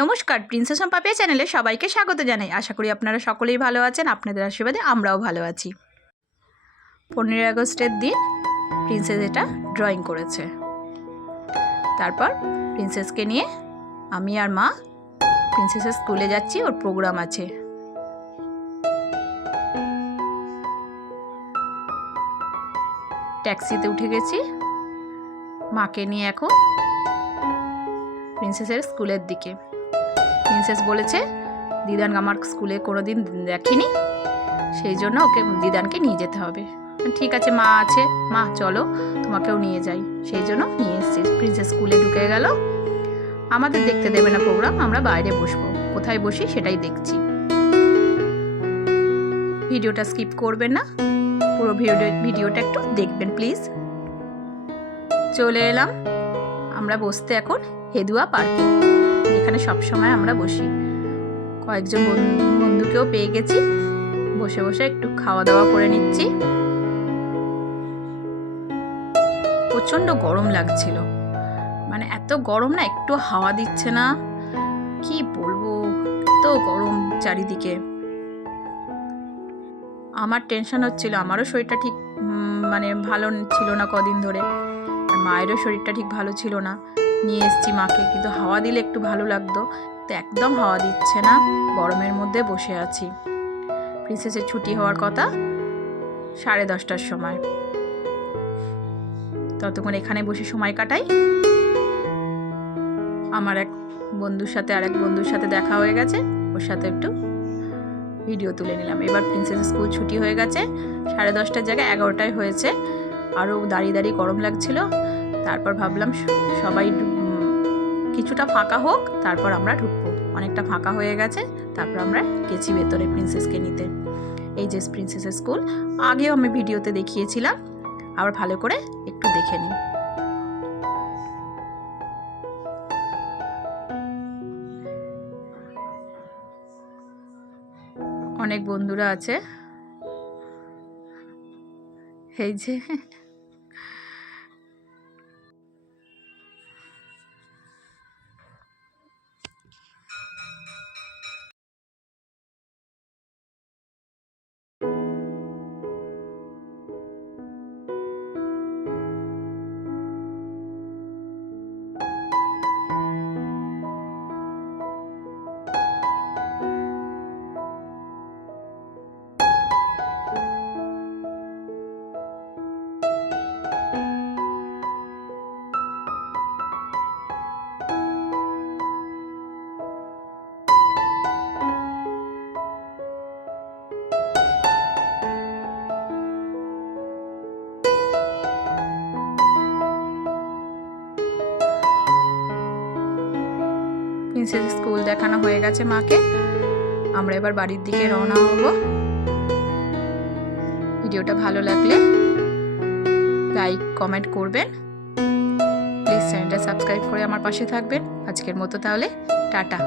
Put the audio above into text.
নমস্কার, princess of Papiya চ্যানেলে সবাইকে স্বাগত জানাই। আশা করি আপনারা সকলেই ভালো আছেন। আপনাদের আশীর্বাদে আমরাও ভালো আছি। 15ই আগস্টের দিন প্রিন্সেস এটা ড্রয়িং করেছে। তারপর প্রিন্সেসকে নিয়ে আমি আর মা প্রিন্সেসের স্কুলে যাচ্ছি, ওর প্রোগ্রাম আছে। ট্যাক্সিতে উঠে গেছি, মাকে নিয়ে এখন প্রিন্সেসের স্কুলের দিকে। প্রিন্সেস বলেছে দিদান আমার স্কুলে কোনোদিন দেখিনি, সেই জন্য ওকে দিদানকে নিয়ে যেতে হবে। ঠিক আছে মা আছে, মা চলো তোমাকেও নিয়ে যাই। সেই জন্য নিয়ে এসেছি। প্রিন্সেস স্কুলে ঢুকে গেল। আমাদের দেখতে দেবে না প্রোগ্রাম, আমরা বাইরে বসবো। কোথায় বসি সেটাই দেখছি। ভিডিওটা স্কিপ করবেন না, পুরো ভিডিওটা একটু দেখবেন প্লিজ। চলে এলাম আমরা বসতে এখন হেদুয়া পার্কে, যেখানে সবসময় আমরা বসি। কয়েকজন বন্ধুকেও পেয়ে গেছি, বসে বসে একটু খাওয়া দাওয়া করে নিচ্ছি। প্রচণ্ড গরম লাগছিল, মানে এত গরম না, একটু হাওয়া দিচ্ছে না, কি বলবো, এত গরম চারিদিকে। আমার টেনশন হচ্ছিল, আমারও শরীরটা ঠিক মানে ভালো ছিল না কদিন ধরে, আর মায়েরও শরীরটা ঠিক ভালো ছিল না। নিয়ে এসেছি মাকে, কিন্তু হাওয়া দিলে একটু ভালো লাগতো, তো একদম হাওয়া দিচ্ছে না, গরমের মধ্যে বসে আছি। প্রিন্সেসের ছুটি হওয়ার কথা 10:30টার সময়, ততক্ষণ এখানে বসে সময় কাটাই। আমার এক বন্ধুর সাথে দেখা হয়ে গেছে, ওর সাথে একটু ভিডিও তুলে নিলাম। এবার প্রিন্সেসের স্কুল ছুটি হয়ে গেছে, 10:30টার জায়গায় 11টায় হয়েছে। আরও দাঁড়িয়ে দাঁড়িয়ে গরম লাগছিল। তারপর ভাবলাম সবাই কিছুটা ফাঁকা হোক, তারপর আমরা ঢুকবো। অনেকটা ফাঁকা হয়ে গেছে, তারপর আমরা গেছি ভেতরে প্রিন্সেসকে নিতে। এই যে প্রিন্সেসের স্কুল, আগেও আমি ভিডিওতে দেখিয়েছিলাম, আবার ভালো করে একটু দেখে নিন। অনেক বন্ধুরা আছে, এই যে প্রিন্সেস স্কুল দেখানো হয়ে গেছে মাকে। আমরা এবার বাড়ির দিকে রওনা হব। ভিডিওটা ভালো লাগলে লাইক কমেন্ট করবেন, প্লিজ চ্যানেলটা সাবস্ক্রাইব করে আমার পাশে থাকবেন। আজকের মতো তাহলে টাটা।